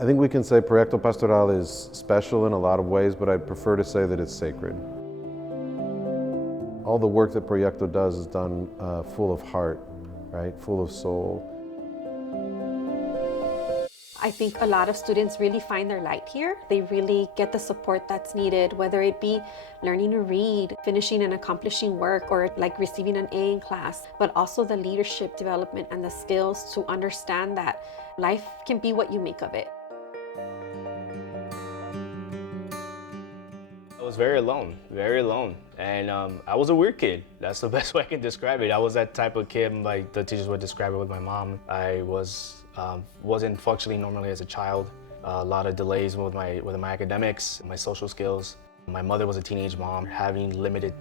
I think we can say Proyecto Pastoral is special in a lot of ways, but I'd prefer to say that it's sacred. All the work that Proyecto does is done full of heart, right? Full of soul. I think a lot of students really find their light here. They really get the support that's needed, whether it be learning to read, finishing and accomplishing work, or like receiving an A in class, but also the leadership development and the skills to understand that life can be what you make of it. I was very alone. And I was a weird kid. That's the best way I can describe it. I was that type of kid, like the teachers would describe it with my mom. I wasn't functioning normally as a child. A lot of delays with my academics, my social skills. My mother was a teenage mom, having limited,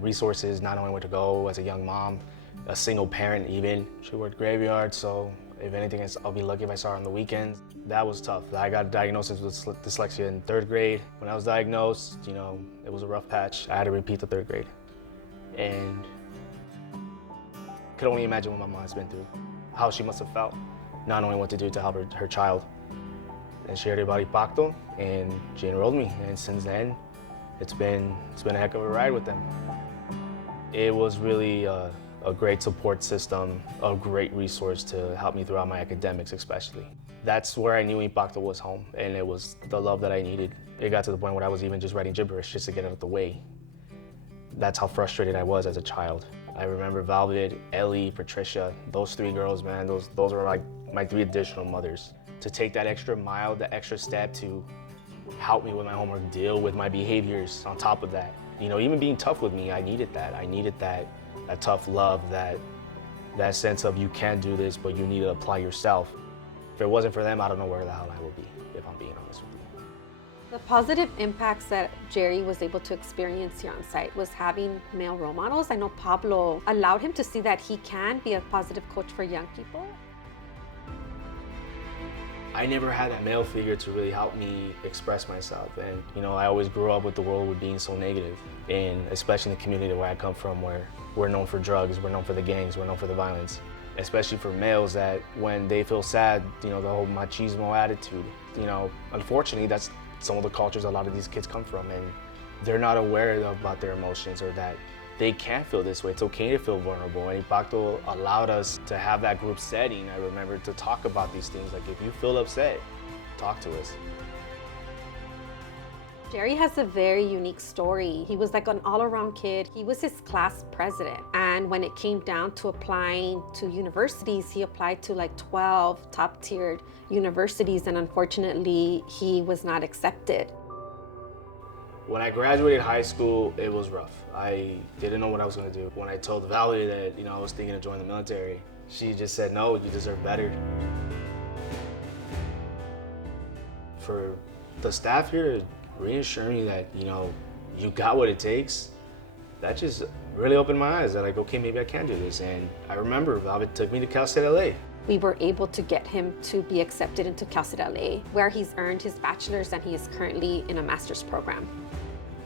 resources, not knowing where to go as a young mom, a single parent even. She worked graveyard, so if anything, I'll be lucky if I saw her on the weekends. That was tough. I got diagnosed with dyslexia in 3rd grade. When I was diagnosed, it was a rough patch. I had to repeat the 3rd grade. And could only imagine what my mom's been through, how she must have felt, not knowing what to do to help her child. And she heard about Pacto, and she enrolled me. And since then, it's been a heck of a ride with them. It was really a great support system, a great resource to help me throughout my academics especially. That's where I knew Impacto was home, and it was the love that I needed. It got to the point where I was even just writing gibberish just to get it out of the way. That's how frustrated I was as a child. I remember Valvid, Ellie, Patricia, those 3 girls, man, those were like my 3 additional mothers. To take that extra mile, that extra step to help me with my homework, deal with my behaviors on top of that. Even being tough with me, I needed that. I needed that tough love, that sense of you can do this, but you need to apply yourself. If it wasn't for them, I don't know where the hell I would be, if I'm being honest with you. The positive impacts that Jerry was able to experience here on site was having male role models. I know Pablo allowed him to see that he can be a positive coach for young people. I never had a male figure to really help me express myself. And, I always grew up with the world with being so negative. And especially in the community where I come from, where we're known for drugs, we're known for the gangs, we're known for the violence. Especially for males that when they feel sad, the whole machismo attitude. Unfortunately, that's some of the cultures a lot of these kids come from. And they're not aware about their emotions or that they can feel this way. It's okay to feel vulnerable. And Impacto allowed us to have that group setting. I remember to talk about these things. Like, if you feel upset, talk to us. Jerry has a very unique story. He was like an all-around kid. He was his class president. And when it came down to applying to universities, he applied to like 12 top-tiered universities. And unfortunately, he was not accepted. When I graduated high school, it was rough. I didn't know what I was going to do. When I told Valerie that, I was thinking of joining the military, she just said, no, you deserve better. For the staff here reassuring me that, you got what it takes, that just really opened my eyes. That like, okay, maybe I can do this. And I remember Valvid took me to Cal State LA. We were able to get him to be accepted into Cal State LA, where he's earned his bachelor's and he is currently in a master's program.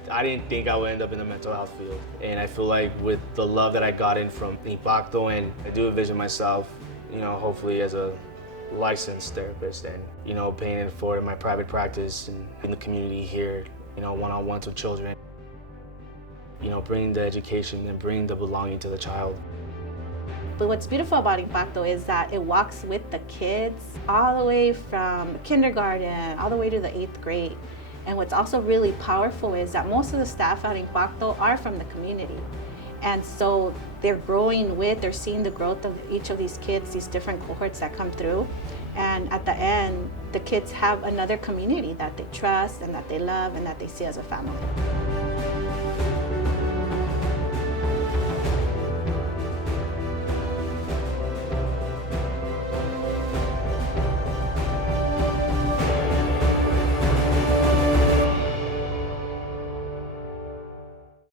I didn't think I would end up in the mental health field. And I feel like with the love that I got in from Impacto, and I do envision myself, hopefully as a licensed therapist and, paying it forward in my private practice and in the community here, one-on-ones with children. Bringing the education and bringing the belonging to the child. But what's beautiful about Impacto is that it walks with the kids all the way from kindergarten all the way to the 8th grade. And what's also really powerful is that most of the staff at Impacto are from the community. And so they're they're seeing the growth of each of these kids, these different cohorts that come through. And at the end, the kids have another community that they trust and that they love and that they see as a family.